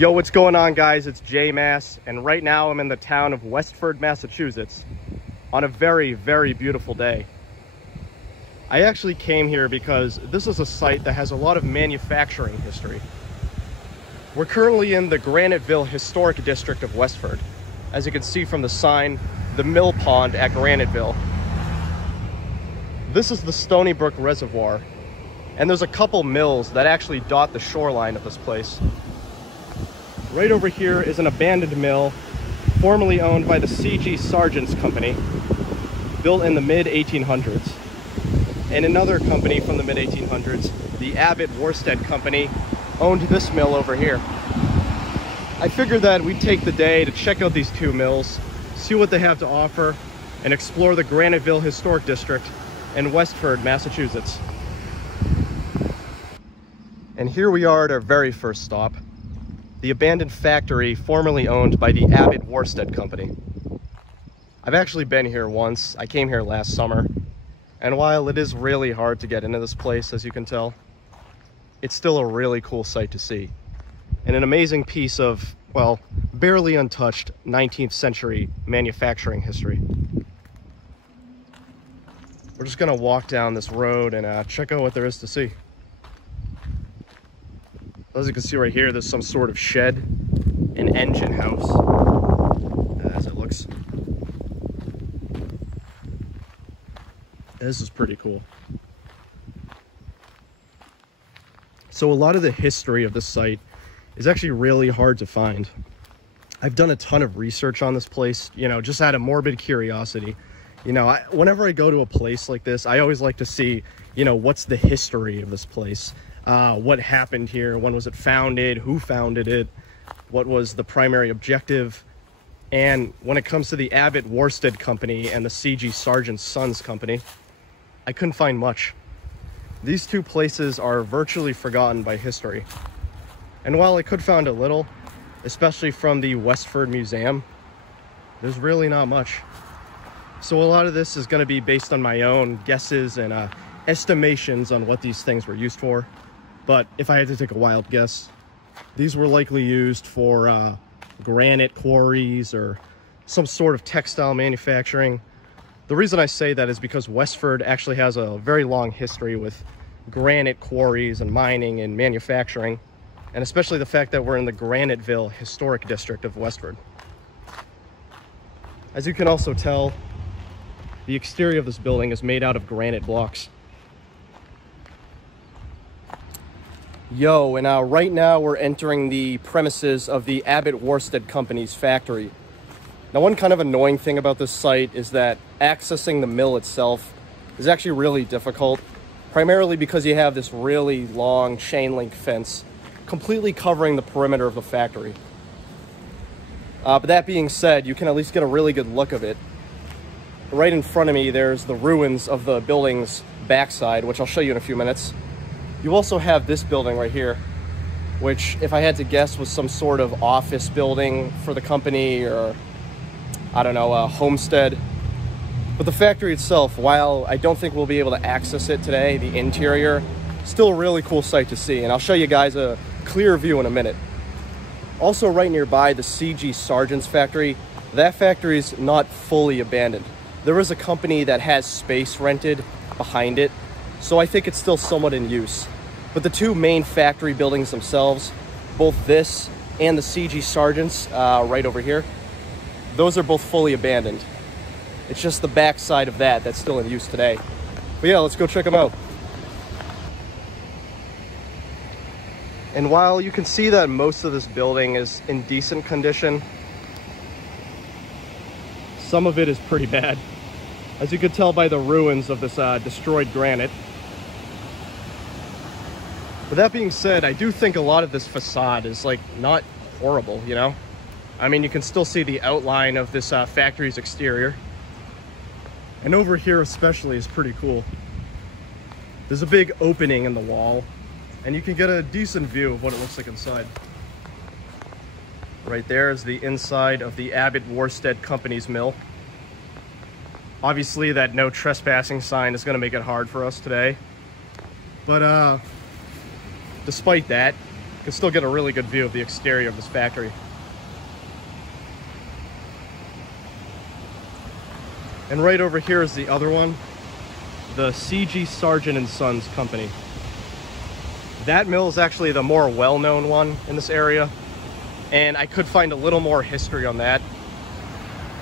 Yo, what's going on, guys? It's J-Mass, and right now I'm in the town of Westford, Massachusetts on a very, very beautiful day. I actually came here because this is a site that has a lot of manufacturing history. We're currently in the Graniteville Historic District of Westford. As you can see from the sign, the mill pond at Graniteville. This is the Stony Brook Reservoir, and there's a couple mills that actually dot the shoreline of this place. Right over here is an abandoned mill, formerly owned by the Sargent company, built in the mid-1800s. And another company from the mid-1800s, the Abbot Worsted Co, owned this mill over here. I figured that we'd take the day to check out these two mills, see what they have to offer, and explore the Graniteville Historic District in Westford, Massachusetts. And here we are at our very first stop, the abandoned factory formerly owned by the Abbot Worsted Company. I've actually been here once. I came here last summer, and while it is really hard to get into this place, as you can tell, it's still a really cool sight to see, and an amazing piece of, well, barely untouched 19th century manufacturing history. We're just gonna walk down this road and check out what there is to see. As you can see right here, there's some sort of shed, an engine house, as it looks. This is pretty cool. So a lot of the history of this site is actually really hard to find. I've done a ton of research on this place, you know, just out of morbid curiosity. You know, whenever I go to a place like this, I always like to see, you know, what's the history of this place? What happened here? When was it founded? Who founded it? What was the primary objective? And when it comes to the Abbot Worsted Company and the C.G. Sargent Sons Company, I couldn't find much. These two places are virtually forgotten by history. And while I could find a little, especially from the Westford Museum, there's really not much. So a lot of this is going to be based on my own guesses and estimations on what these things were used for. But if I had to take a wild guess, these were likely used for granite quarries or some sort of textile manufacturing. The reason I say that is because Westford actually has a very long history with granite quarries and mining and manufacturing, and especially the fact that we're in the Graniteville Historic District of Westford. As you can also tell, the exterior of this building is made out of granite blocks. Yo, and right now we're entering the premises of the Abbot Worsted Company's factory. Now, one kind of annoying thing about this site is that accessing the mill itself is actually really difficult, primarily because you have this really long chain link fence completely covering the perimeter of the factory. But that being said, you can at least get a really good look of it. Right in front of me, there's the ruins of the building's backside, which I'll show you in a few minutes. You also have this building right here, which, if I had to guess, was some sort of office building for the company, or, I don't know, a homestead. But the factory itself, while I don't think we'll be able to access it today, the interior, still a really cool sight to see, and I'll show you guys a clear view in a minute. Also right nearby, the C.G. Sargent's factory, that factory is not fully abandoned. There is a company that has space rented behind it, so I think it's still somewhat in use. But the two main factory buildings themselves, both this and the C.G. Sargent's right over here, those are both fully abandoned. It's just the back side of that that's still in use today. But yeah, let's go check them out. And while you can see that most of this building is in decent condition, some of it is pretty bad, as you could tell by the ruins of this destroyed granite. With that being said, I do think a lot of this facade is like not horrible, you know? I mean, you can still see the outline of this factory's exterior. And over here especially is pretty cool. There's a big opening in the wall, and you can get a decent view of what it looks like inside. Right there is the inside of the Abbot Worsted Company's mill. Obviously, that no trespassing sign is going to make it hard for us today. But despite that, You can still get a really good view of the exterior of this factory. And right over here is the other one, the C.G. Sargent & Sons Company. That mill is actually the more well-known one in this area, and I could find a little more history on that.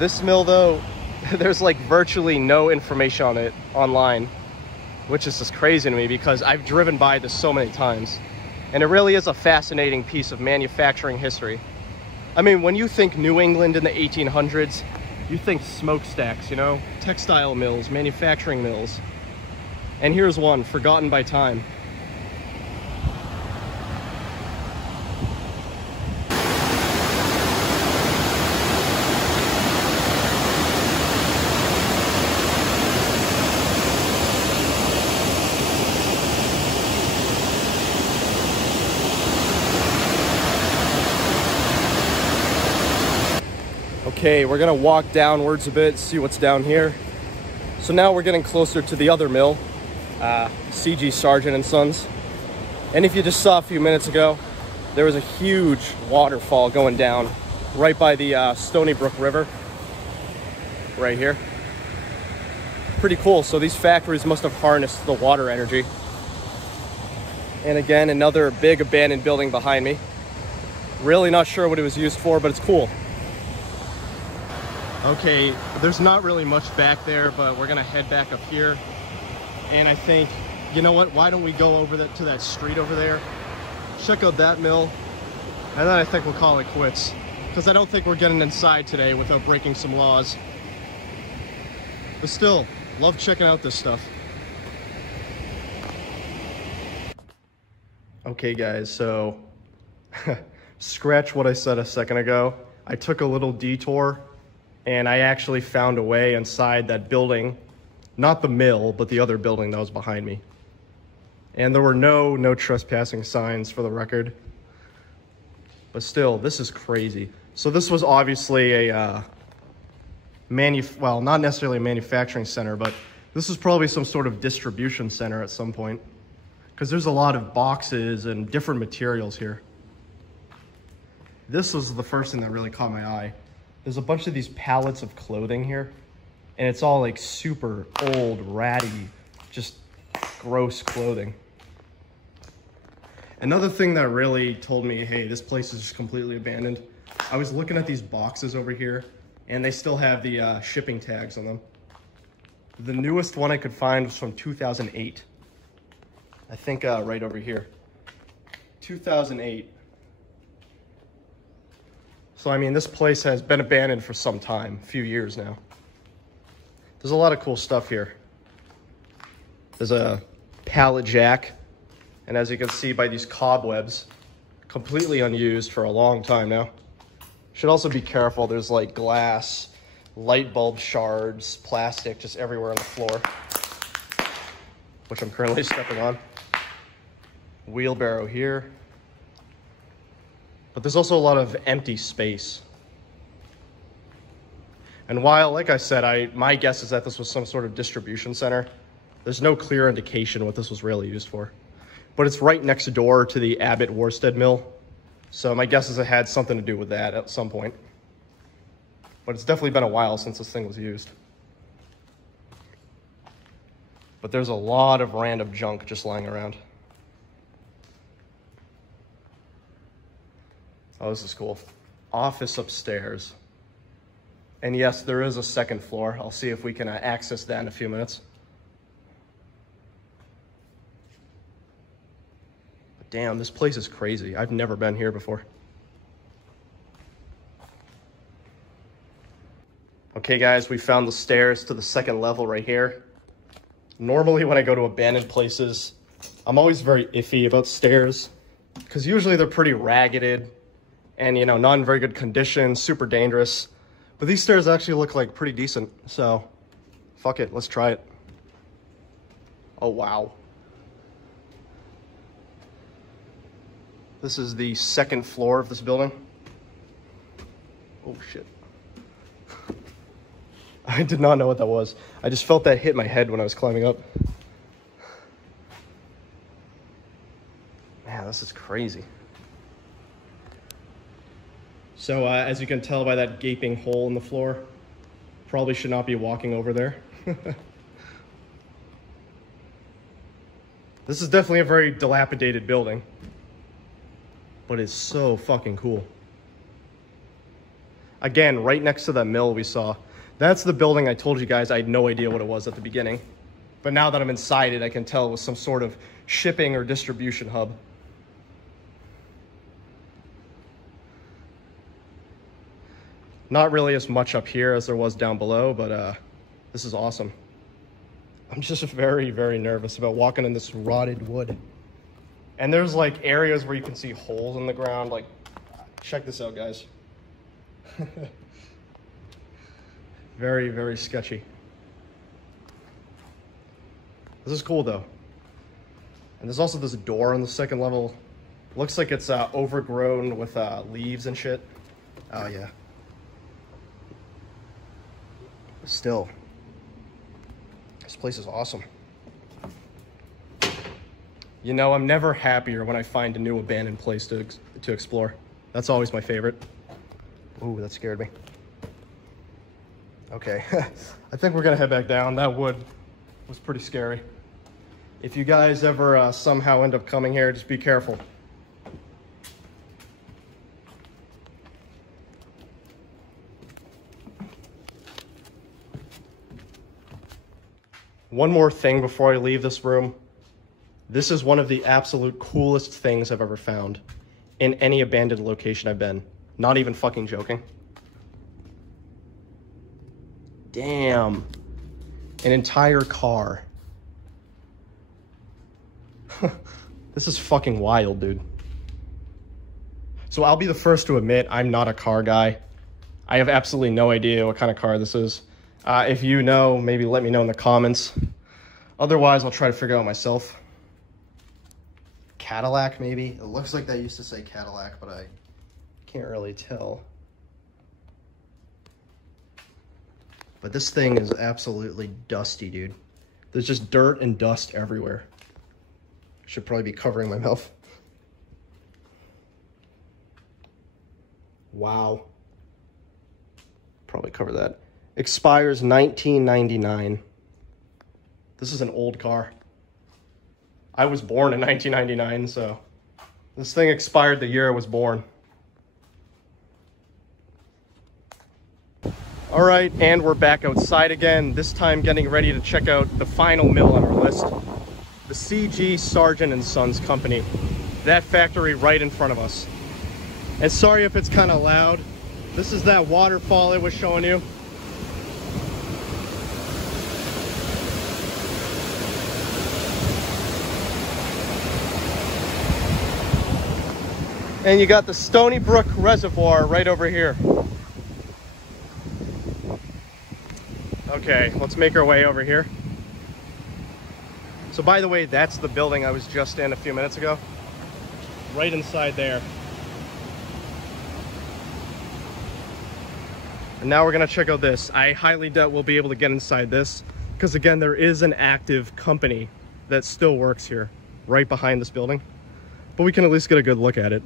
This mill, though, there's like virtually no information on it online, which is just crazy to me because I've driven by this so many times, and it really is a fascinating piece of manufacturing history. I mean, when you think New England in the 1800s, you think smokestacks, you know, textile mills, manufacturing mills. And here's one, forgotten by time. Okay, we're gonna walk downwards a bit, see what's down here. So now we're getting closer to the other mill, C.G. Sargent & Sons. And if you just saw a few minutes ago, there was a huge waterfall going down right by the Stony Brook River, right here. Pretty cool. So these factories must have harnessed the water energy. And again, another big abandoned building behind me. Really not sure what it was used for, but it's cool. Okay, there's not really much back there, but we're gonna head back up here. And I think, you know what, why don't we go over to that street over there, check out that mill, and then I think we'll call it quits. Because I don't think we're getting inside today without breaking some laws. But still, love checking out this stuff. Okay guys, so scratch what I said a second ago. I took a little detour and I actually found a way inside that building, not the mill, but the other building that was behind me. And there were no trespassing signs, for the record. But still, this is crazy. So this was obviously a, well, not necessarily a manufacturing center, but this is probably some sort of distribution center at some point, because there's a lot of boxes and different materials here. This was the first thing that really caught my eye. There's a bunch of these pallets of clothing here, and it's all like super old, ratty, just gross clothing. Another thing that really told me, hey, this place is just completely abandoned. I was looking at these boxes over here, and they still have the shipping tags on them. The newest one I could find was from 2008. I think right over here. 2008. So, I mean, this place has been abandoned for some time, a few years now. There's a lot of cool stuff here. There's a pallet jack, and as you can see by these cobwebs, completely unused for a long time now. Should also be careful, there's like glass, light bulb shards, plastic just everywhere on the floor, which I'm currently stepping on. Wheelbarrow here. But there's also a lot of empty space. And while, like I said, my guess is that this was some sort of distribution center, there's no clear indication what this was really used for. But it's right next door to the Abbot Worsted mill, so my guess is it had something to do with that at some point. But it's definitely been a while since this thing was used. But there's a lot of random junk just lying around. Oh, this is cool. Office upstairs. And yes, there is a second floor. I'll see if we can access that in a few minutes. But damn, this place is crazy. I've never been here before. Okay guys, we found the stairs to the second level right here. Normally when I go to abandoned places, I'm always very iffy about stairs, because usually they're pretty ragged and, you know, not in very good condition, super dangerous. But these stairs actually look like pretty decent, so fuck it, let's try it. Oh wow. This is the second floor of this building. Oh shit. I did not know what that was. I just felt that hit my head when I was climbing up. Man, this is crazy. So as you can tell by that gaping hole in the floor, probably should not be walking over there. This is definitely a very dilapidated building, but it's so fucking cool. Again, right next to that mill we saw. That's the building I told you guys I had no idea what it was at the beginning. But now that I'm inside it, I can tell it was some sort of shipping or distribution hub. Not really as much up here as there was down below, but this is awesome. I'm just very, very nervous about walking in this rotted wood. And there's like areas where you can see holes in the ground. Like, check this out, guys. Very, very sketchy. This is cool though. And there's also this door on the second level. Looks like it's overgrown with leaves and shit. Oh yeah. But still, this place is awesome. You know, I'm never happier when I find a new abandoned place to explore. That's always my favorite. Ooh, that scared me. Okay, I think we're gonna head back down. That wood was pretty scary. If you guys ever somehow end up coming here, just be careful. One more thing before I leave this room. This is one of the absolute coolest things I've ever found in any abandoned location I've been. Not even fucking joking. Damn. An entire car. This is fucking wild, dude. So I'll be the first to admit I'm not a car guy. I have absolutely no idea what kind of car this is. If you know, maybe let me know in the comments. Otherwise, I'll try to figure out myself. Cadillac, maybe? It looks like they used to say Cadillac, but I can't really tell. But this thing is absolutely dusty, dude. There's just dirt and dust everywhere. Should probably be covering my mouth. Wow. Probably cover that. Expires 1999. This is an old car. I was born in 1999, so this thing expired the year I was born. All right, and we're back outside again, this time getting ready to check out the final mill on our list. The C.G. Sargent and Sons Company. That factory right in front of us. And sorry if it's kind of loud. This is that waterfall I was showing you. And you got the Stony Brook Reservoir right over here. Okay, let's make our way over here. So by the way, that's the building I was just in a few minutes ago. Right inside there. And now we're gonna check out this. I highly doubt we'll be able to get inside this, because again, there is an active company that still works here, right behind this building. But we can at least get a good look at it.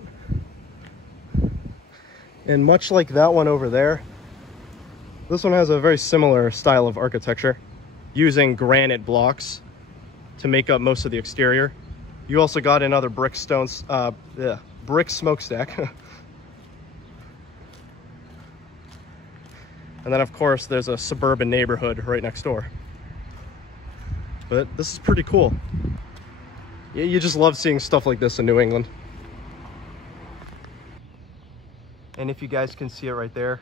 And much like that one over there, this one has a very similar style of architecture, using granite blocks to make up most of the exterior. You also got another brick smokestack. And then of course there's a suburban neighborhood right next door. But this is pretty cool. You just love seeing stuff like this in New England. And if you guys can see it right there,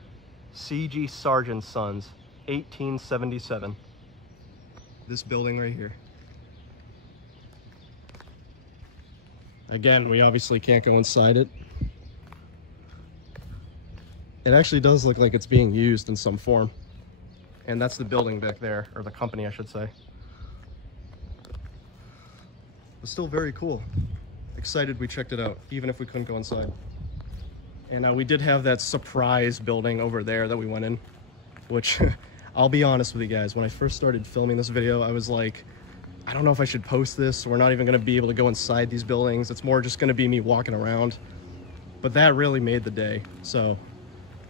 C.G. Sargent Sons, 1877. This building right here. Again, we obviously can't go inside it. It actually does look like it's being used in some form. And that's the building back there, or the company I should say. But still very cool. Excited we checked it out, even if we couldn't go inside. And we did have that surprise building over there that we went in, which I'll be honest with you guys, when I first started filming this video, I was like, I don't know if I should post this. We're not even gonna be able to go inside these buildings. It's more just gonna be me walking around. But that really made the day. So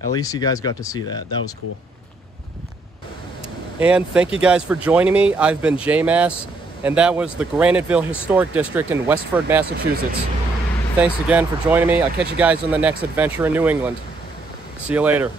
At least you guys got to see that. That was cool. And thank you guys for joining me. I've been J-Mass, and that was the Graniteville Historic District in Westford, Massachusetts. Thanks again for joining me. I'll catch you guys on the next adventure in New England. See you later.